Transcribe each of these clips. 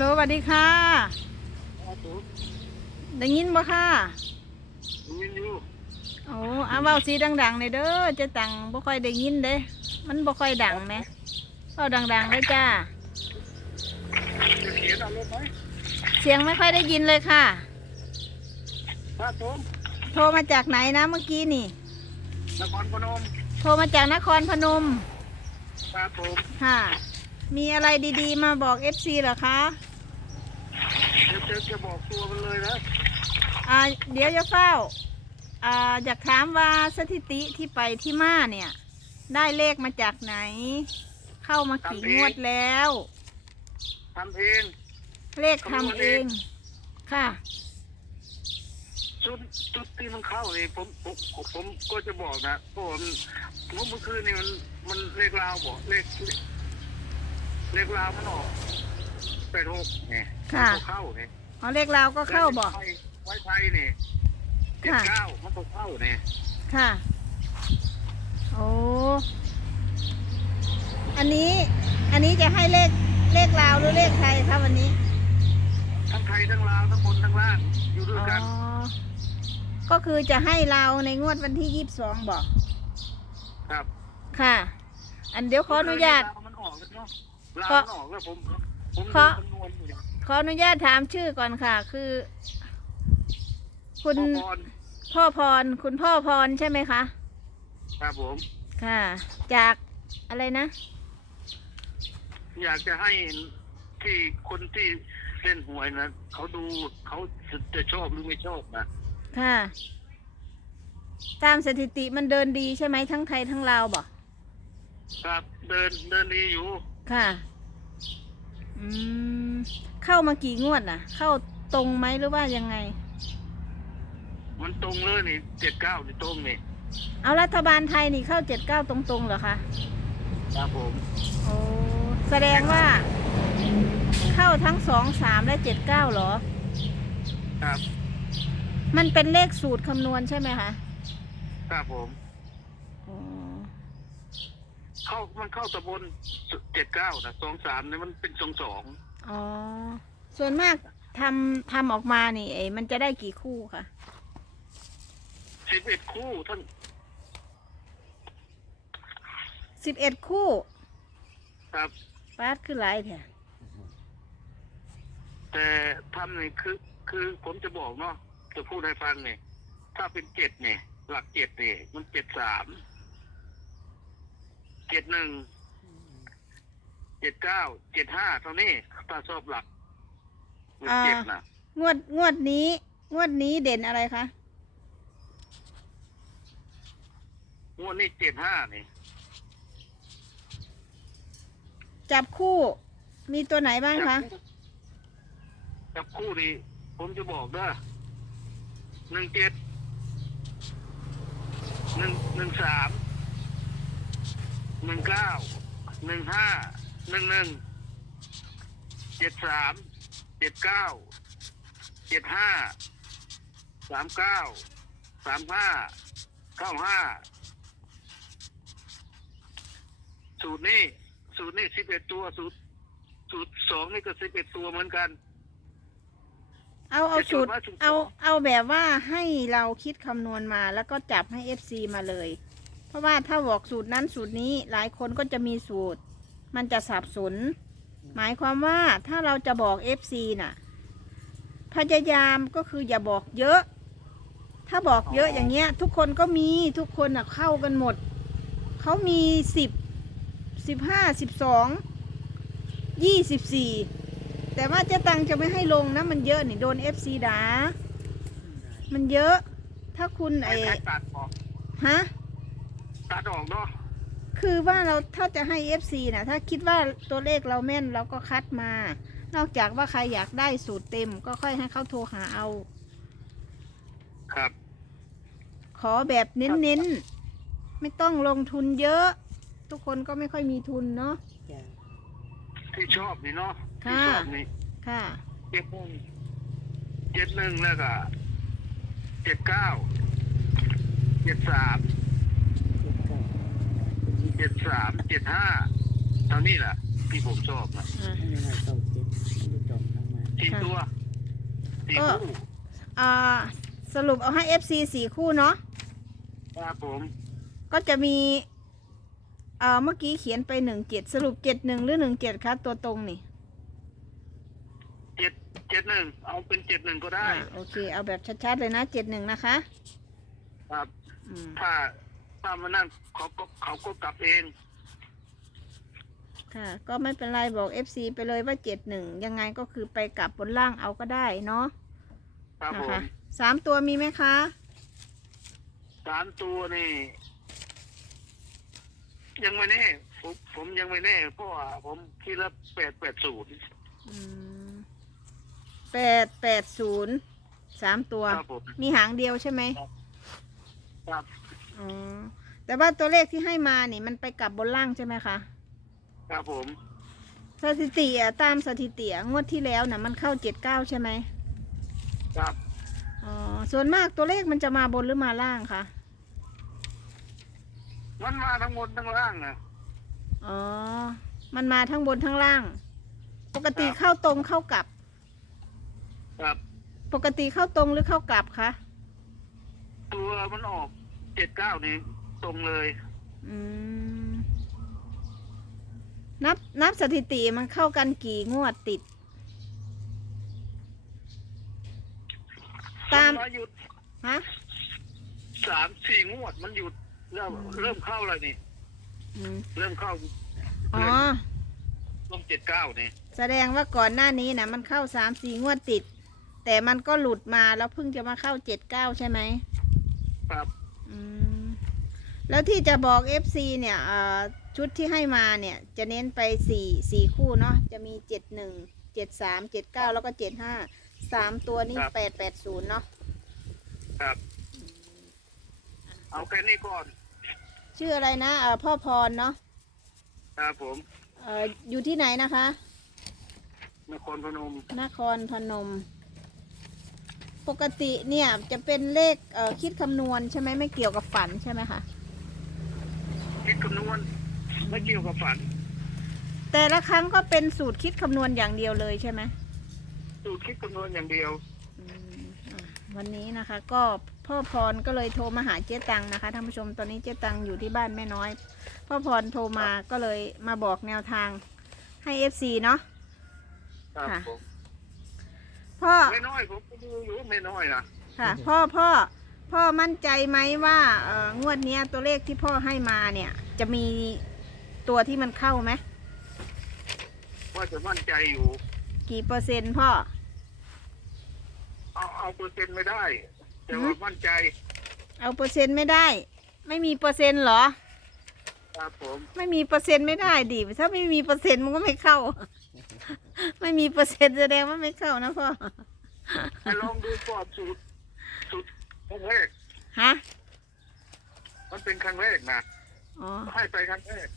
ลสวัสดีค่ะครับผมได้ยินบ่ค่ะยินอยู่โอ้อาเว้าสีดังๆเลยเด้อเจะตังบ่ค่อยได้ยินเด้ มันบ่ค่อยดังแหมเว้าดังๆเลยจ้า จะเขียนเอารถไหมเสียงไม่ค่อยได้ยินเลยค่ะ ครับผมโทรมาจากไหนนะเมื่อกี้นี่ นครพนมโทรมาจากนครพนม ครับผมค่ะ มีอะไรดีๆ มาบอก FC เหรอคะเดี๋ยว จะจะบอกตัวมันเลยนะอ่าเดี๋ยวจะเฝ้าอ่าอยากถามว่าสถิติที่ไปที่มาเนี่ย ได้เลขมาจากไหน เข้ามากี่งวดแล้ว ทำเองเลขทำเอง ค่ะชุดชุดที่มันเข้านี่ผมผมผมผมก็จะบอกนะเพราะว่ามันเมื่อคืนนี่มันมันเลขราวบอกเลขเลขราวมันออกแปดหกเนี่ยค่ะมันก็เข้าเนี่ ยเอาเลขเราวก็เข้าบอกไว้ไทยนี่เจ็ดเก้ามันก็เข้าเนี่ยค่ะ โอ้อันนี้ อันนี้จะให้เลขเลขลาวหรือเลขไทยครับวันนี้ทั้งไทยทั้งลาวทั้งบนทั้งล่างอยู่ด้วยอ๋อกันก็คือจะให้เราในงวดวันที่ยี่สิบสองบอกครับค่ะ อันเดี๋ยวขออนุญาตลาวมันออกแล้วเนาะลาวขอมันออกแล้วผมผมขอคำนวณอยู่เนี่ยข ออนุญาตถามชื่อก่อนค่ะ คือ คุณพ่อพรพ่อพร คุณพ่อพรใช่ไหมคะ ครับผม ค่ะ จากอะไรนะ อยากจะให้ที่คนที่เล่นหวยนะเขาดูเขาจะชอบหรือไม่ชอบนะค่ะ ตามสถิติมันเดินดีใช่ไหมทั้งไทยทั้งลาวบอกครับเดินเดินดีอยู่ ค่ะ อืม เข้ามากี่งวดน่ะ เข้าตรงไหมหรือว่ายังไง มันตรงเลยนี่เจ็ดเก้านี่ตรงนี่เอารัฐบาลไทยนี่เข้าเจ็ดเก้าตรงๆเหรอคะครับผมโอ้แสดงว่า เข้าทั้งสองสามและเจ็ดเก้าเหรอ ครับมันเป็นเลขสูตรคำนวณใช่ไหมคะครับผม อ๋อเข้ามันเข้าตะบนเจ็ดเก้านะสองสามเนี่ยมันเป็นสองสอง อ๋อ ส่วนมากทำทำออกมานี่ไอ้มันจะได้กี่คู่คะสิบเอ็ดคู่ท่านสิบเอ็ดคู่ครับ ปาดคือหลายแท้แต่ทำนี่คือ คือผมจะบอกเนาะจะพูดให้ฟังเนี่ยถ้าเป็นเจ็ดเนี่ย หลักเจ็ดเนี่ยมันเจ็ดสามเจ็ดหนึ่ง เจ็ดเก้าเจ็ดห้าเท่านี้ถ้าชอบหลักหลักเจ็ดนะงวดงวดนี้ งวดนี้เด่นอะไรคะงวดนี้เจ็ดห้านี่จับคู่ มีตัวไหนบ้างคะจับคู่นี่ผมจะบอกเด้อหนึ่งเจ็ดหนึ่งหนึ่งสามหนึ่งเก้าหนึ่งห้า หนึ่งหนึ่งเจ็ดสามเจ็ดเก้าเจ็ดห้าสามเก้าสามห้าเก้าห้าสูตรนี้สูตรนี้สิบเอ็ดตัวสูตรสูตรสองนี่ก็สิบเอ็ดตัวเหมือนกัน เอาเอาจะจุสูดตรว่าจุดสองเอาเอาแบบว่าให้เราคิดคำนวณมาแล้วก็จับให้ FC มาเลย เพราะว่าถ้าบอกสูตรนั้นสูตรนี้หลายคนก็จะมีสูตร มันจะสับสน หมายความว่าถ้าเราจะบอก FC น่ะ พยายามก็คืออย่าบอกเยอะ ถ้าบอกเยอะอย่างเงี้ย ทุกคนก็มีทุกคนน่ะเข้ากันหมด เขามีสิบสิบห้าสิบสองยี่สิบสี่แต่ว่าเจ๊ตังจะไม่ให้ลงนะ มันเยอะนี่โดน FC ด่ามันเยอะ ถ้าคุณไอให้ให้ตัดออกฮะตัดออกเนาะ คือว่าเราถ้าจะให้ FC นะถ้าคิดว่าตัวเลขเราแม่นเราก็คัดมา นอกจากว่าใครอยากได้สูตรเต็ม ก็ค่อยให้เขาโทรหาเอา ครับ ขอแบบเน้นๆ ไม่ต้องลงทุนเยอะ ทุกคนก็ไม่ค่อยมีทุนเนาะ ที่ชอบนี่เนาะที่ค่ะ ชอบนี่ค่ะ เจ็ดหนึ่งเจ็ดหนึ่งแล้วก็เจ็ดเก้าเจ็ดสาม เจ็ดสามเจ็ดห้าเท่านี้แหละที่ผมชอบนะอะไม่น่าเก้าเจ็ดไม่จอมนะสี่ค่ะ ตัวสี่ก็คู่อ่าสรุปเอาให้ FC สี่คู่เนาะ ครับผมก็จะมีเอ่อเมื่อกี้เขียนไปหนึ่งเจ็ดสรุปเจ็ดหนึ่งหรือหนึ่งเจ็ดคะตัวตรงนี่เจ็ดเจ็ดหนึ่งเอาเป็นเจ็ดหนึ่งก็ได้อ่าโอเค เอาแบบชัดๆเลยนะเจ็ดหนึ่งนะคะ ครับ อืม ถ้า ถ้ามานั่งเขาก็เขาก็กลับเองค่ะ ก็ไม่เป็นไรบอก FC ไปเลยว่าเจ็ดหนึ่งยังไงก็คือไปกลับบนล่างเอาก็ได้เนาะครับนะผมคะสามตัวมีไหมคะสามตัวนี่ ยังไม่แน่ผมผมยังไม่แน่เพราะว่าผมคิดละแปดแปดศูนย์แปดแปดศูนย์สามตัว ครับผมมีหางเดียวใช่ไหมครับ อ๋อแต่ว่าตัวเลขที่ให้มานี่มันไปกลับบนล่างใช่ไหมคะครับผม สถิติอะตามสถิติอะงวดที่แล้วนะมันเข้าเจ็ดเก้าใช่ไหมครับอ๋อส่วนมากตัวเลขมันจะมาบนหรือมาล่างคะมันมาทั้งบนทั้งล่างนะอ๋อ มันมาทั้งบนทั้งล่าง ปกติเข้าตรงเข้ากลับ ครับ ปกติเข้าตรงหรือเข้ากลับคะ ตัวมันออก เจ็ดเก้านี่ตรงเลย อืมนับนับสถิติมันเข้ากันกี่งวดติด ตาม นหยุดฮะ สามสี่งวดมันหยุดเริ่มเริ่มเข้าแล้วนี่ อืมเริ่มเข้าอ๋อลงเจ็ดเก้านี่แสดงว่าก่อนหน้านี้นะมันเข้าสามสี่งวดติด แต่มันก็หลุดมาแล้วเพิ่งจะมาเข้าเจ็ดเก้าใช่ไหมครับอืม แล้วที่จะบอก FC เนี่ยเอ่อชุดที่ให้มาเนี่ย จะเน้นไปสี่สี่คู่เนาะจะมีเจ็ดหนึ่งเจ็ดสามเจ็ดเก้าแล้วก็เจ็ดห้าสามตัวนี่แปดแปดศูนย์เนาะครับ เอาแค่นี้ก่อนชื่ออะไรนะเอ่อพ่อพรเนาะครับผมเอ่ออยู่ที่ไหนนะคะ นครพนมนครพนม ปกติเนี่ยจะเป็นเลขเอ่อคิดคำนวณใช่ไหมไม่เกี่ยวกับฝันใช่ไหมคะ คิดคำนวณไม่เกี่ยวกับฝัน แต่ละครั้งก็เป็นสูตรคิดคำนวณอย่างเดียวเลยใช่ไหมสูตรคิดคำนวณอย่างเดียวอืมอะวันนี้นะคะ ก็พ่อพรก็เลยโทรมาหาเจ๊ตังนะคะท่านผู้ชมตอนนี้เจ๊ตังอยู่ที่บ้านแม่น้อย พ่อพรโทรมาก็เลยมาบอกแนวทางให้เอฟซีเนาะ ครับค่ะ ผมพ่อ ไม่น้อยผมก็ดูอยู่ไม่น้อยนะค่ะ พ่อพ่อ พ่อมั่นใจไหมว่าเอ่องวดเนี้ยตัวเลขที่พ่อให้มาเนี่ย จะมีตัวที่มันเข้าไหมว่าจะมั่นใจอยู่ กี่เปอร์เซ็นต์พ่อ เอาเอาเปอร์เซ็นต์ไม่ได้ แต่ว่ามั่นใจ เอาเปอร์เซ็นต์ไม่ได้ ไม่มีเปอร์เซ็นต์เหรอ ครับผม ไม่มีเปอร์เซ็นต์ไม่ได้ดิถ้าไม่มีเปอร์เซ็นต์มันก็ไม่เข้า ไม่มีเปอร์เซ็นต์แสดงว่าไม่เข้านะพ่อให้ลองดูก่อนสูตรสูตร ครั้งแรกฮะมันเป็นครั้งแรกนะอ๋อให้ไปครั้งแรก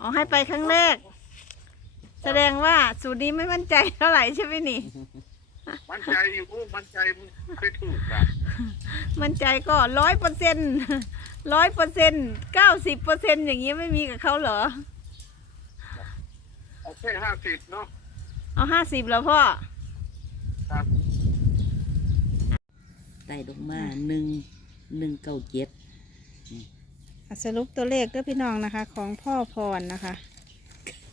อ๋อให้ไปครั้งแรก แสดงว่าสูตรนี้ไม่มั่นใจเท่าไหร่ใช่ไหมนี่ มั่นใจอยู่มั่นใจมันเคยถูกนะมั่นใจก็ร้อยเปอร์เซ็นต์ร้อยเปอร์เซ็นต์เก้าสิบเปอร์เซ็นต์อย่างนี้ไม่มีกับเขาเหรอเอาแค่ห้าสิบเนาะเอาห้าสิบแล้วพ่อครับ ได้ลงมาหนึ่งหนึ่งเก้าเจ็ดสรุปตัวเลขด้วยพี่น้องนะคะ ของพ่อพรนะคะ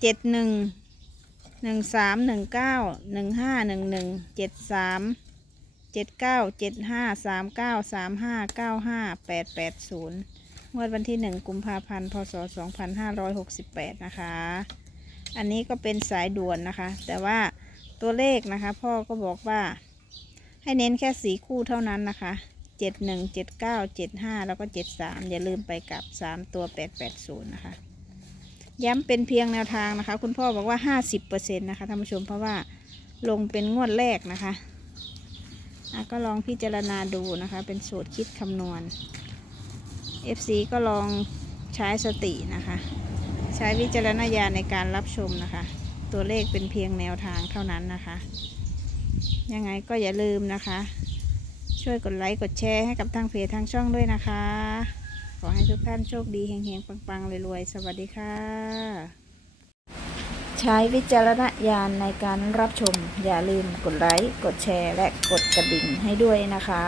เจ็ดหนึ่งหนึ่งสามหนึ่งเก้าหนึ่งห้าหนึ่งหนึ่งเจ็ดสามเจ็ดเก้าเจ็ดห้าสามเก้าสามห้าเก้าห้าแปดแปดศูนย์งวดวันที่หนึ่งกุมภาพันธ์พศสองพันห้าร้อยหกสิบแปดนะคะ อันนี้ก็เป็นสายด่วนนะคะ แต่ว่าตัวเลขนะคะ พ่อก็บอกว่า ให้เน้นแค่สีคู่เท่านั้นนะคะเจ็ดหนึ่งเจ็ดเก้าเจ็ดห้าแล้วก็เจ็ดสามอย่าลืมไปกับสามตัวแปดแปดศูนย์นะคะ ย้ำเป็นเพียงแนวทางนะคะ คุณพ่อบอกว่าห้าสิบเปอร์เซ็นต์นะคะท่านผู้ชมเพราะว่าลงเป็นงวดแรกนะคะะก็ลองพิจารณาดูนะคะ เป็นสูตรคิดคำนวณ FC ก็ลองใช้สตินะคะ ใช้วิจารณญาณในการรับชมนะคะ ตัวเลขเป็นเพียงแนวทางเท่านั้นนะคะ ยังไงก็อย่าลืมนะคะ ช่วยกดไลค์กดแชร์ให้กับทางเพจทางช่องด้วยนะคะ ขอให้ทุกท่านโชคดีเฮงๆ ปังๆรวยๆ สวัสดีค่ะ ใช้วิจารณญาณในการรับชม อย่าลืมกดไลค์กดแชร์ และกดกระดิ่งให้ด้วยนะคะ